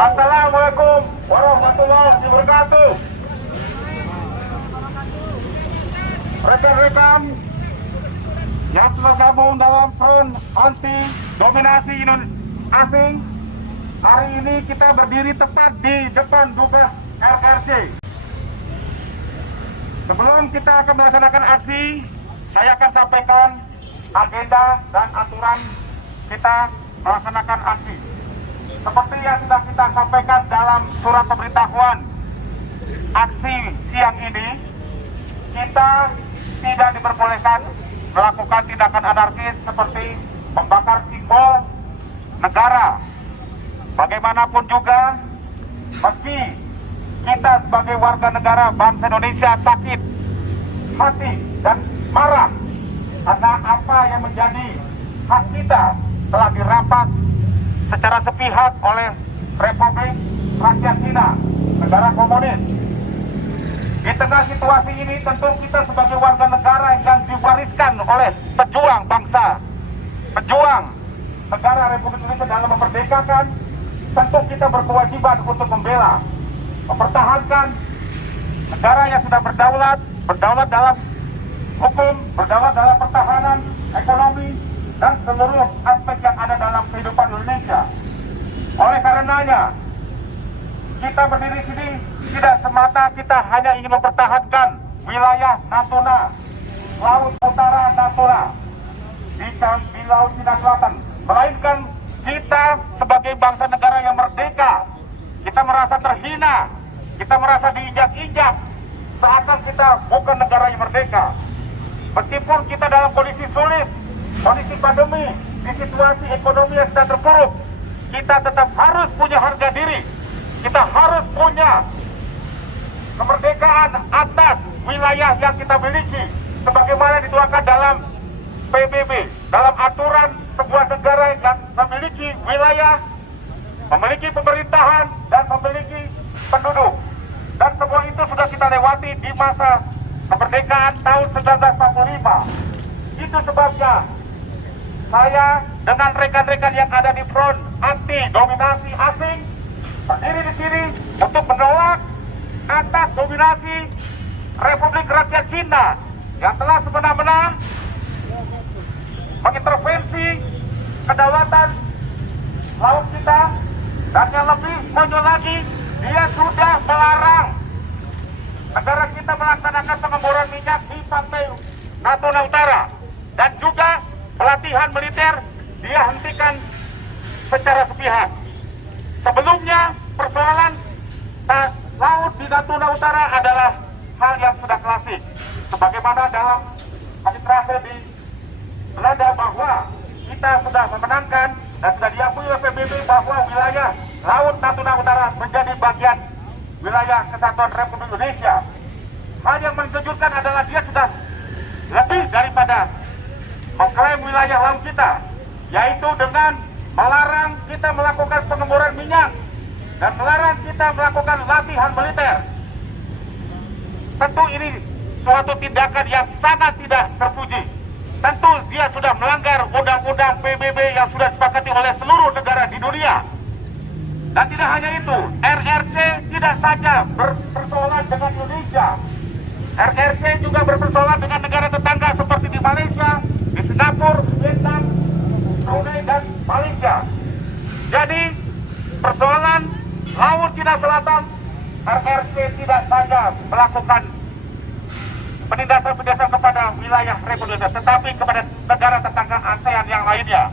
Assalamualaikum warahmatullahi wabarakatuh. Rekan-rekan yang tergabung dalam front anti dominasi asing, hari ini kita berdiri tepat di depan Dubes RRC. Sebelum kita akan melaksanakan aksi, saya akan sampaikan agenda dan aturan kita melaksanakan aksi. Seperti yang sudah kita sampaikan dalam surat pemberitahuan aksi siang ini, kita tidak diperbolehkan melakukan tindakan anarkis seperti membakar simbol negara. Bagaimanapun juga, meski kita sebagai warga negara bangsa Indonesia sakit hati dan marah karena apa yang menjadi hak kita telah dirampas secara sepihak oleh Republik Rakyat Cina, negara komunis. Di tengah situasi ini tentu kita sebagai warga negara yang diwariskan oleh pejuang bangsa, pejuang negara Republik Indonesia dalam memerdekakan, tentu kita berkewajiban untuk membela, mempertahankan negara yang sudah berdaulat dalam hukum, berdaulat dalam pertahanan, ekonomi, dan seluruh aspek yang ada dalam kehidupan Indonesia. Oleh karenanya, kita berdiri sini tidak semata kita hanya ingin mempertahankan wilayah Natuna, Laut Utara Natuna di Laut Cina Selatan, melainkan kita sebagai bangsa negara yang merdeka, kita merasa terhina, kita merasa diinjak-injak, seakan kita bukan negara yang merdeka. Meskipun kita dalam kondisi sulit, kondisi pandemi, di situasi ekonomi yang sedang terpuruk, kita tetap harus punya harga diri. Kita harus punya kemerdekaan atas wilayah yang kita miliki, sebagaimana dituangkan dalam PBB, dalam aturan sebuah negara yang memiliki wilayah, memiliki pemerintahan, dan memiliki penduduk. Dan semua itu sudah kita lewati di masa kemerdekaan tahun 1945. Itu sebabnya saya dengan rekan-rekan yang ada di front anti dominasi asing berdiri di sini untuk menolak atas dominasi Republik Rakyat Cina yang telah semena-mena mengintervensi kedaulatan laut kita, dan yang lebih konyol lagi, dia sudah melarang negara kita melaksanakan pengeboran minyak di pantai Natuna Utara, dan juga pelatihan militer dia hentikan secara sepihak. Sebelumnya persoalan laut di Natuna Utara adalah hal yang sudah klasik, sebagaimana dalam arbitrase di Belanda bahwa kita sudah memenangkan dan sudah diakui oleh PBB bahwa wilayah Laut Natuna Utara menjadi bagian wilayah kesatuan Republik Indonesia. Hal yang mengejutkan adalah dia sudah lebih daripada mengklaim wilayah laut kita, yaitu dengan melarang kita melakukan pengeboran minyak dan melarang kita melakukan latihan militer. Tentu ini suatu tindakan yang sangat tidak terpuji. Tentu dia sudah melanggar undang-undang PBB yang sudah disepakati oleh seluruh negara di dunia. Dan tidak hanya itu, RRC tidak saja berpersoalan dengan Indonesia. RRC juga berpersoalan dengan negara tetangga seperti di Malaysia, di Singapura, Vietnam, Brunei, dan Malaysia. Jadi persoalan Laut Cina Selatan, RRC tidak saja melakukan penindasan-penindasan kepada wilayah Republik Indonesia, tetapi kepada negara tetangga ASEAN yang lainnya.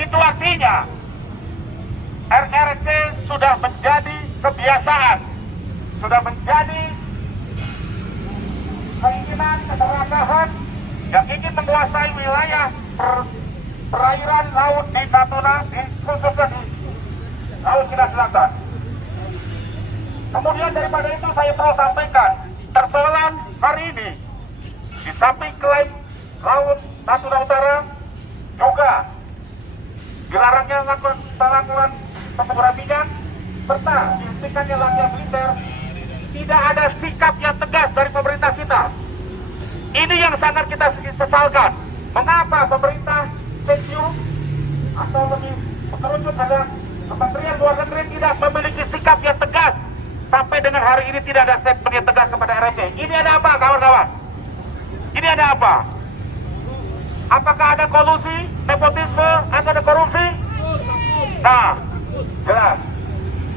Itu artinya RRC sudah menjadi kebiasaan, sudah menjadi keinginan keserakahan yang ingin menguasai wilayah perairan laut di Natuna, khususnya di Laut Cina Selatan. Kemudian daripada itu saya perlu sampaikan, persoalan hari ini di samping klaim Laut Natuna Utara juga dilarangnya melakukan pengeboran minyak serta dihentikannya latihan militer, tidak ada sikap yang tegas dari pemerintah kita. Ini yang sangat kita sesalkan. Mengapa pemerintah pensiun atau lebih mengerucut adalah Kementerian Luar Negeri tidak memiliki sikap yang tegas. Sampai dengan hari ini tidak ada statement yang tegas kepada RRC. Ini ada apa, kawan-kawan? Ini ada apa? Apakah ada kolusi, nepotisme, atau ada korupsi? Nah, jelas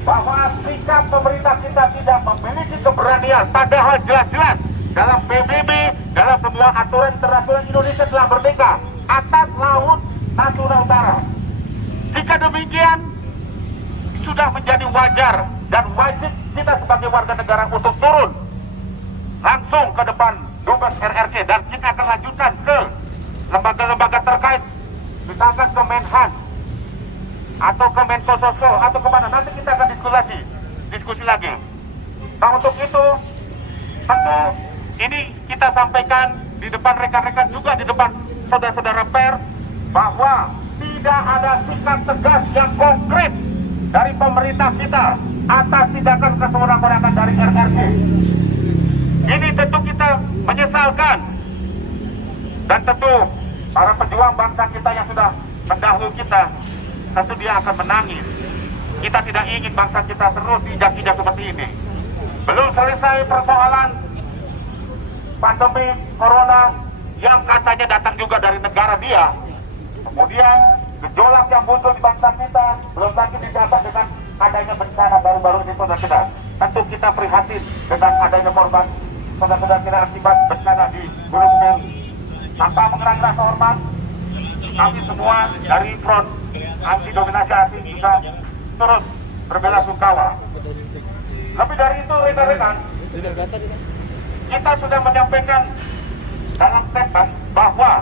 bahwa sikap pemerintah kita tidak memiliki keberanian, padahal jelas-jelas dalam PBB, dalam semua aturan internasional Indonesia telah merdeka atas laut Natuna Utara. Jika demikian, sudah menjadi wajar dan wajib kita sebagai warga negara untuk turun langsung ke depan Dubes RRC, dan kita akan lanjutkan ke lembaga-lembaga terkait, misalkan ke Menhan atau ke Menko Sosro atau kemana, nanti kita akan diskusi lagi. Nah, untuk itu tentu ini kita sampaikan di depan rekan-rekan, juga di depan saudara-saudara pers, bahwa tidak ada sikap tegas yang konkret dari pemerintah kita atas tindakan kesewenang-wenangan dari RRC. Ini tentu kita menyesalkan, dan tentu para pejuang bangsa kita yang sudah mendahulu kita, tentu dia akan menangis. Kita tidak ingin bangsa kita terus diinjak-injak seperti ini. Belum selesai persoalan pandemi corona yang katanya datang juga dari negara dia. Kemudian gejolak yang muncul di bangsa kita, belum lagi ditambah dengan adanya bencana baru-baru ini, saudara-saudara. Tentu kita prihatin dengan adanya korban saudara-saudara kita akibat bencana di Gunung Semeru. Tanpa mengurangi rasa hormat, kami semua dari Front Anti Dominasi Asing juga terus berbela-sungkawa. Lebih dari itu, rekan-rekan, kita sudah menyampaikan dalam statement bahwa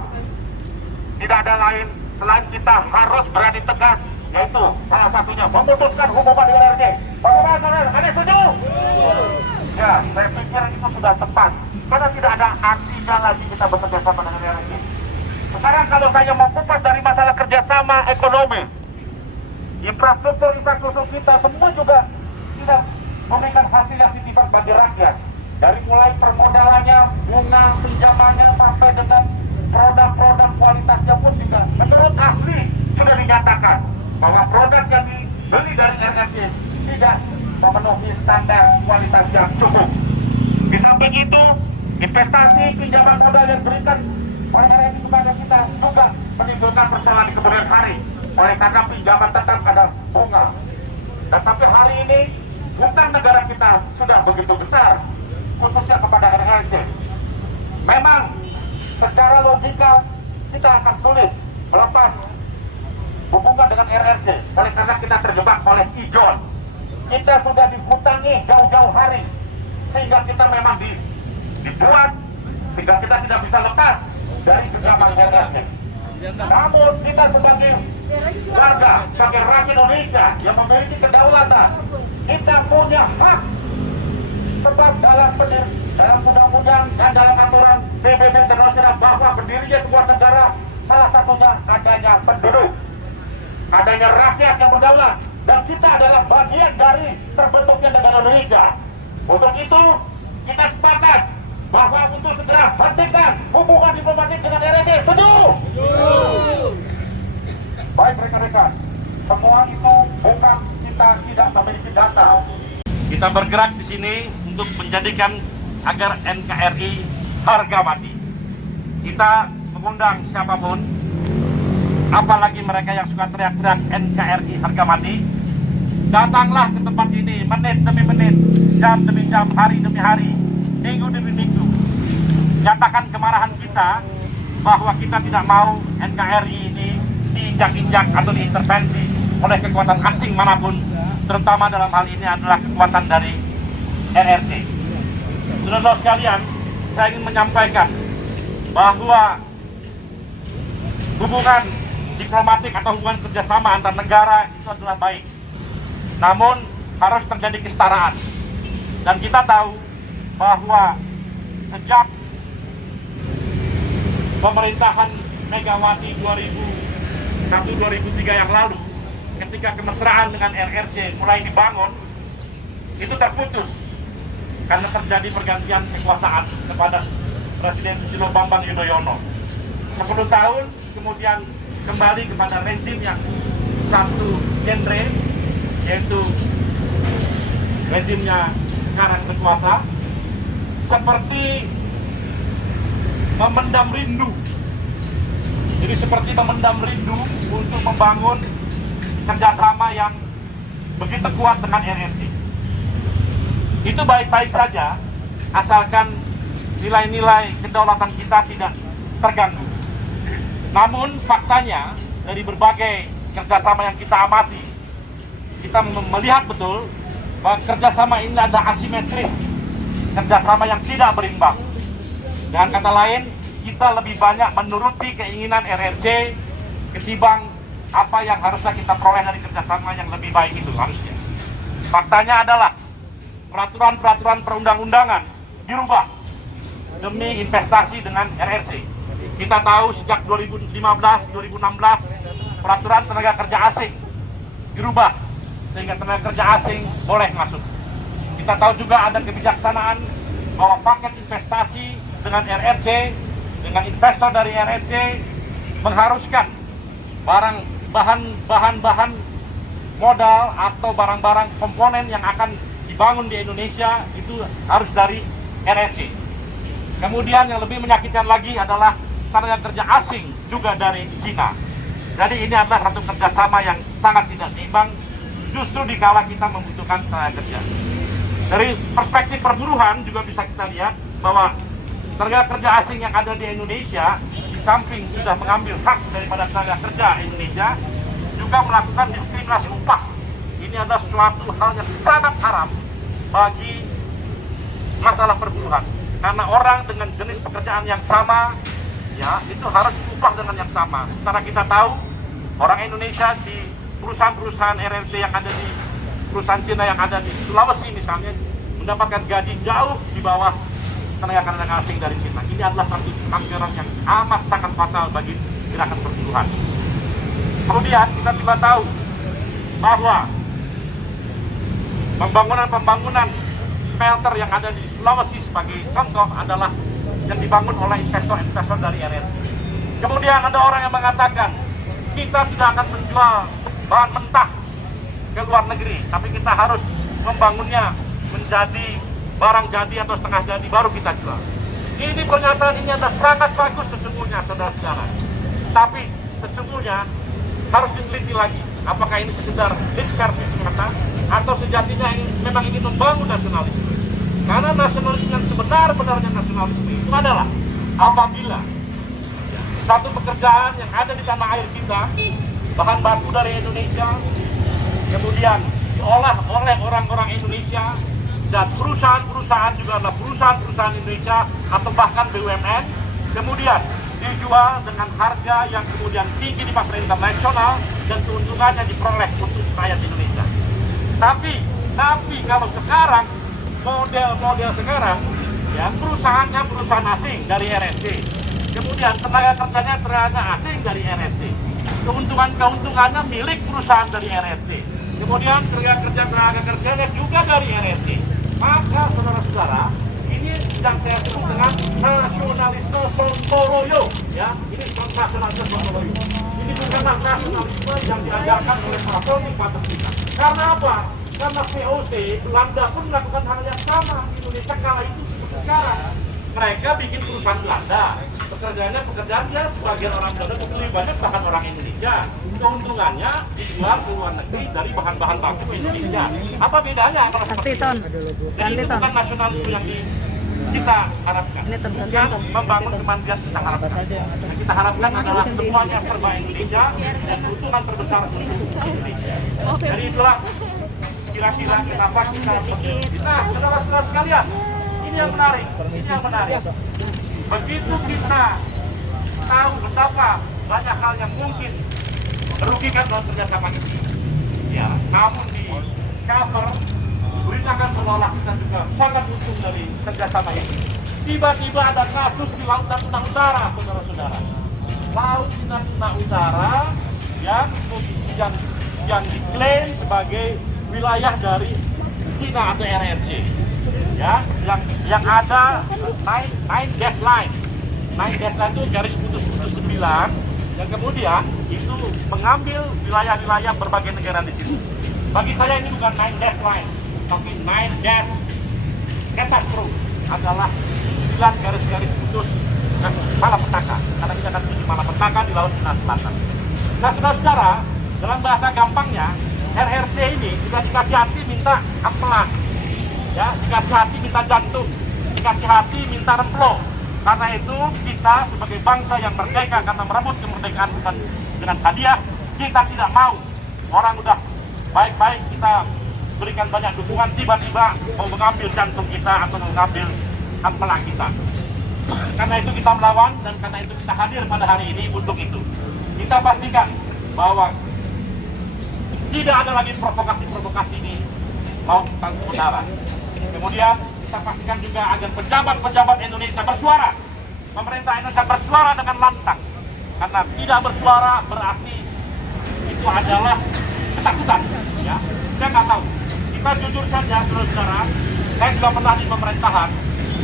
tidak ada lain selain kita harus berani tegas, yaitu salah satunya memutuskan hubungan dengan RRC. Bagaimana, ada setuju? Ya, saya pikir itu sudah tepat, karena tidak ada artinya lagi kita bekerja sama dengan RRC. Sekarang kalau saya mau kupas dari masalah kerjasama ekonomi, infrastruktur kita semua juga tidak memberikan hasil yang signifikan bagi rakyat. Dari mulai permodalannya, bunga pinjamannya, sampai dengan produk-produk kualitasnya pun juga menurut ahli sudah dinyatakan bahwa produk yang dibeli dari RRC tidak memenuhi standar kualitas yang cukup. Di samping itu, investasi pinjaman modal yang diberikan oleh RRC kepada kita juga menimbulkan persoalan di kemudian hari, oleh karena pinjaman tetap ada bunga. Dan sampai hari ini hutang negara kita sudah begitu besar, khususnya kepada RRC. Memang secara logika kita akan sulit melepas hubungan dengan RRC, oleh karena kita terjebak oleh ijon. Kita sudah dihutangi jauh-jauh hari, sehingga kita memang dibuat sehingga kita tidak bisa lepas dari genggaman RRC. Namun kita sebagai warga, sebagai rakyat Indonesia yang memiliki kedaulatan, kita punya hak. Sebab dalam undang-undang dan dalam aturan PBB internasional bahwa berdirinya sebuah negara salah satunya adanya penduduk, adanya rakyat yang berdaulat, dan kita adalah bagian dari terbentuknya negara Indonesia. Untuk itu kita sepakat bahwa untuk segera hentikan hubungan diplomatik dengan RRC. Setuju? Baik rekan-rekan, semua itu bukan kita tidak memiliki data. Kita bergerak di sini untuk menjadikan agar NKRI harga mati. Kita mengundang siapapun, apalagi mereka yang suka teriak-teriak NKRI harga mati, datanglah ke tempat ini menit demi menit, jam demi jam, hari demi hari, minggu demi minggu. Nyatakan kemarahan kita bahwa kita tidak mau NKRI ini diinjak-injak atau diintervensi oleh kekuatan asing manapun, terutama dalam hal ini adalah kekuatan dari RRC. Saudara-saudara sekalian, saya ingin menyampaikan bahwa hubungan diplomatik atau hubungan kerjasama antar negara itu adalah baik. Namun harus terjadi kesetaraan. Dan kita tahu bahwa sejak pemerintahan Megawati 2001-2003 yang lalu, ketika kemesraan dengan RRC mulai dibangun, itu terputus karena terjadi pergantian kekuasaan kepada Presiden Susilo Bambang Yudhoyono. 10 tahun kemudian kembali kepada rezim yang satu genre, yaitu rezimnya sekarang berkuasa, seperti memendam rindu. Jadi seperti memendam rindu untuk membangun kerjasama yang begitu kuat dengan RRC. Itu baik-baik saja, asalkan nilai-nilai kedaulatan kita tidak terganggu. Namun faktanya dari berbagai kerjasama yang kita amati, kita melihat betul bahwa kerjasama ini ada asimetris, kerjasama yang tidak berimbang. Dengan kata lain, kita lebih banyak menuruti keinginan RRC ketimbang apa yang harusnya kita peroleh dari kerjasama yang lebih baik itu harusnya. Faktanya adalah peraturan-peraturan perundang-undangan dirubah demi investasi dengan RRC. Kita tahu sejak 2015-2016 peraturan tenaga kerja asing dirubah sehingga tenaga kerja asing boleh masuk. Kita tahu juga ada kebijaksanaan bahwa paket investasi dengan RRC, dengan investor dari RRC mengharuskan bahan-bahan modal atau barang-barang komponen yang akan dibangun di Indonesia itu harus dari RRC. Kemudian yang lebih menyakitkan lagi adalah tenaga kerja asing juga dari Cina. Jadi ini adalah satu kerjasama yang sangat tidak seimbang justru dikala kita membutuhkan tenaga kerja. Dari perspektif perburuhan juga bisa kita lihat bahwa tenaga kerja asing yang ada di Indonesia di samping sudah mengambil hak daripada tenaga kerja Indonesia juga melakukan diskriminasi upah. Ini adalah suatu hal yang sangat haram bagi masalah perburuhan. Karena orang dengan jenis pekerjaan yang sama, ya itu harus diupah dengan yang sama. Sementara kita tahu orang Indonesia di perusahaan-perusahaan RRC yang ada di perusahaan Cina yang ada di Sulawesi misalnya mendapatkan gaji jauh di bawah tenaga asing dari Cina. Ini adalah satu anggaran yang amat sangat fatal bagi gerakan perburuhan. Kemudian kita juga tahu bahwa pembangunan smelter yang ada di Sulawesi sebagai contoh adalah yang dibangun oleh investor-investor dari RRC. Kemudian ada orang yang mengatakan kita tidak akan menjual bahan mentah ke luar negeri, tapi kita harus membangunnya menjadi barang jadi atau setengah jadi baru kita jual. Ini pernyataan ini adalah sangat bagus sesungguhnya, saudara-saudara. Tapi sesungguhnya harus diteliti lagi, apakah ini sekedar lip service semata atau sejatinya memang ingin membangun nasionalisme. Karena nasionalisme yang sebenar-benarnya nasionalisme itu adalah apabila satu pekerjaan yang ada di tanah air kita, bahan baku dari Indonesia, kemudian diolah oleh orang-orang Indonesia, dan perusahaan-perusahaan juga adalah perusahaan-perusahaan Indonesia atau bahkan BUMN, kemudian dijual dengan harga yang kemudian tinggi di pasar internasional dan keuntungannya diperoleh untuk rakyat Indonesia. Tapi kalau sekarang model sekarang ya perusahaannya perusahaan asing dari RRC, kemudian tenaga kerjanya tenaga asing dari RRC, keuntungannya milik perusahaan dari RRC, kemudian tenaga kerjanya juga dari RRC. Maka saudara-saudara, ini yang saya sebut dengan nasionalisme sontoloyo, ya. Ini nasionalisme sontoloyo. Ini bukanlah nasionalisme yang diajarkan oleh para politik pada kita. Karena apa? Karena VOC Belanda pun melakukan hal yang sama. Indonesia kala itu seperti sekarang. Mereka bikin perusahaan Belanda, pekerjaan dia sebagian orang Belanda, lebih banyak bahkan orang Indonesia. Keuntungannya dijual ke luar negeri dari bahan-bahan baku Indonesia. Apa bedanya kalau seperti itu? Dan itu bukan nasionalisme yang kita harapkan. Bukan membangun kemandirian kita harapkan. Yang kita harapkan adalah semuanya serba Indonesia dan keuntungan terbesar untuk Indonesia. Jadi itulah kira-kira kenapa kita seperti itu. Nah, saudara-saudara sekalian, ini yang menarik. Begitu kita tahu betapa banyak hal yang mungkin merugikan dalam kerjasama ini, ya, namun di cover beritakan seolah kita juga sangat untung dari kerjasama ini. Tiba-tiba ada kasus di Laut Natuna Utara, saudara-saudara. Laut Natuna Utara yang diklaim sebagai wilayah dari Cina atau RRC. Ya, yang ada 9 gas line. 9 gas line itu garis putus-putus 9 yang kemudian itu mengambil wilayah-wilayah berbagai negara di sini. Bagi saya ini bukan 9 dash line, tapi 9 dash catastrophe adalah 9 garis-garis putus dan malapetaka. Karena kita akan menuju malapetaka di Laut Cina Selatan. Nah, saudara-saudara, dalam bahasa gampangnya, RRC ini jika dikasih hati minta ampela, ya, dikasih hati minta jantung, dikasih hati minta remplo. Karena itu kita sebagai bangsa yang merdeka karena merebut kemerdekaan bukan dengan hadiah, kita tidak mau orang udah baik-baik kita berikan banyak dukungan, tiba-tiba mau mengambil jantung kita atau mengambil ampela kita. Karena itu kita melawan dan karena itu kita hadir pada hari ini untuk itu. Kita pastikan bahwa tidak ada lagi provokasi-provokasi di Laut Utara. Kemudian kita pastikan juga agar pejabat-pejabat Indonesia bersuara. Pemerintah Indonesia bersuara dengan lantang. Karena tidak bersuara berarti itu adalah ketakutan. Ya, saya nggak tahu. Kita jujur saja, saudara-saudara, saya juga pernah di pemerintahan.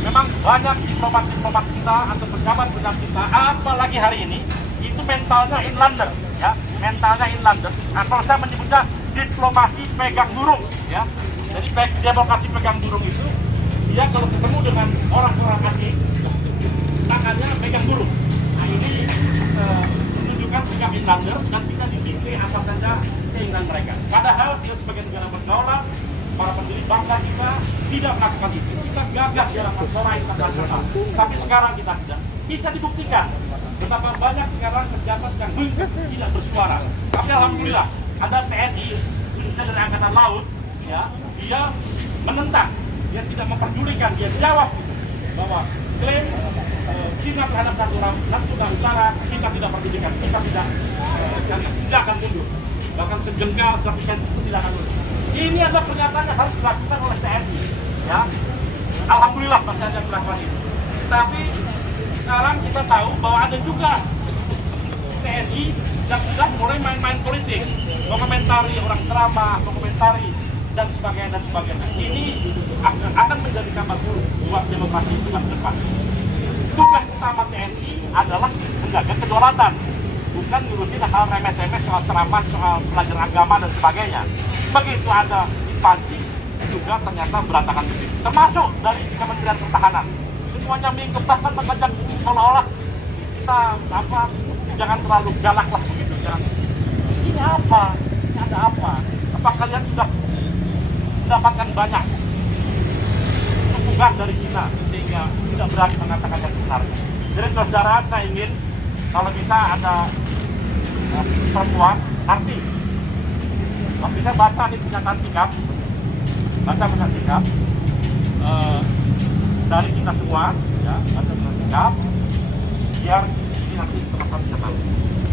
Memang banyak diplomat-diplomat kita atau pejabat-pejabat kita, apalagi hari ini, itu mentalnya inlander, ya, mentalnya inlander. Atau saya menyebutnya diplomasi pegang burung, ya. Jadi diplomasi pegang burung itu, dia kalau ketemu dengan orang-orang asing, tangannya pegang burung. Nah ini menunjukkan sikap inlander dan kita dipimpin asal saja keinginan mereka. Padahal kita sebagai negara berdaulat, para pendiri bangsa kita tidak melakukan itu. Kita gagah di hadapan Fora internasional. Tapi sekarang kita tidak. Bisa dibuktikan betapa banyak sekarang pejabat yang tidak bersuara. Tapi alhamdulillah ada TNI khususnya dari Angkatan Laut, ya, dia menentang, dia tidak memperdulikan, dia jawab bahwa klaim Cina terhadap Natuna Utara kita tidak pedulikan, kita tidak akan mundur, bahkan sejengkal 100% tidak akan mundur. Ini adalah pernyataan yang harus dilakukan oleh TNI, ya. Alhamdulillah masih ada yang melakukan itu. Tapi sekarang kita tahu bahwa ada juga TNI yang sudah mulai main-main politik, mengomentari orang ceramah, mengomentari dan sebagainya dan sebagainya. Ini akan menjadi kabar buruk buat demokrasi ke depan. Tugas utama TNI adalah menjaga kedaulatan, bukan ngurusin hal remeh-temeh soal ceramah, soal belajar agama dan sebagainya. Begitu ada dipancing juga ternyata berantakan begitu. Termasuk dari Kementerian Pertahanan, semuanya mengikut bahkan mengajak seolah-olah kita jangan terlalu galak lah begitu. Jangan. Ini apa? Ini ada apa? Apa kalian sudah mendapatkan banyak dukungan dari Cina sehingga tidak berani mengatakan yang sebenarnya? Jadi saudara, saya ingin kalau bisa ada perempuan arti. Kalau bisa baca di pernyataan sikap, dari kita semua, ya, baca pernyataan sikap, biar ini nanti teman-teman bisa tahu.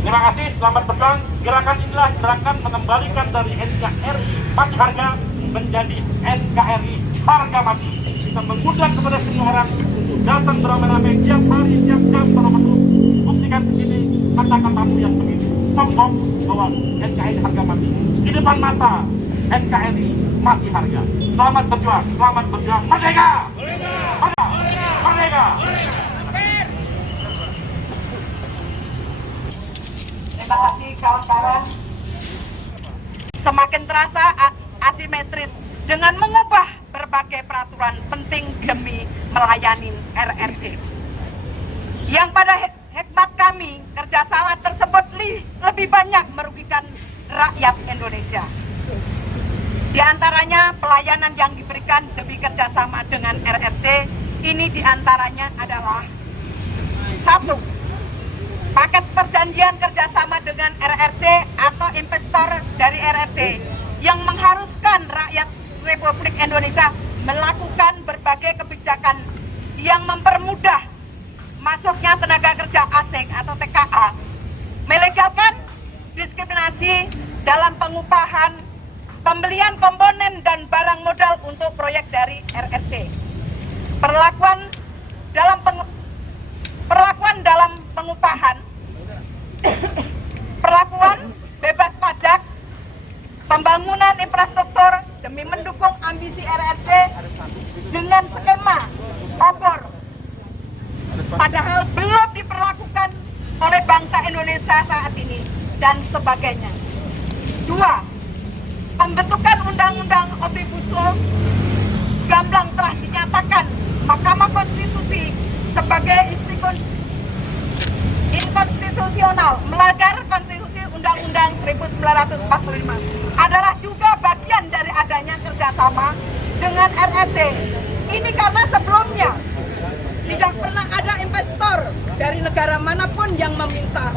Terima kasih, selamat berjuang. Gerakan inilah gerakan mengembalikan dari NKRI mati harga menjadi NKRI harga mati. Kita mengundang kepada semua orang untuk datang beramai-ramai tiap hari, tiap jam, kalau buktikan di sini kata-katamu yang begitu sombong bahwa NKRI harga mati. Di depan mata NKRI mati harga. Selamat berjuang, merdeka! Merdeka! Terima kasih kawan-kawan. Semakin terasa asimetris dengan mengubah berbagai peraturan penting demi melayani RRC. Yang pada hikmat kami, kerjasama tersebut lebih banyak merugikan rakyat Indonesia. Di antaranya pelayanan yang diberikan demi kerjasama dengan RRC ini diantaranya adalah 1. Paket perjanjian kerjasama dengan RRC atau investor dari RRC yang mengharuskan rakyat Republik Indonesia melakukan berbagai kebijakan yang mempermudah masuknya tenaga kerja asing atau TKA, melegalkan diskriminasi dalam pengupahan, pembelian komponen dan barang modal untuk proyek dari RRC, perlakuan dalam pengupahan, perlakuan bebas pajak, pembangunan infrastruktur demi mendukung ambisi RRC dengan skema obor, padahal belum diperlakukan oleh bangsa Indonesia saat ini dan sebagainya. 2. pembentukan undang-undang Omnibus Law gamblang telah dinyatakan Mahkamah Konstitusi sebagai inkonstitusional, melanggar konstitusi Undang-Undang 1945, adalah juga bagian dari adanya kerjasama dengan RRC. Ini karena sebelumnya tidak pernah ada investor dari negara manapun yang meminta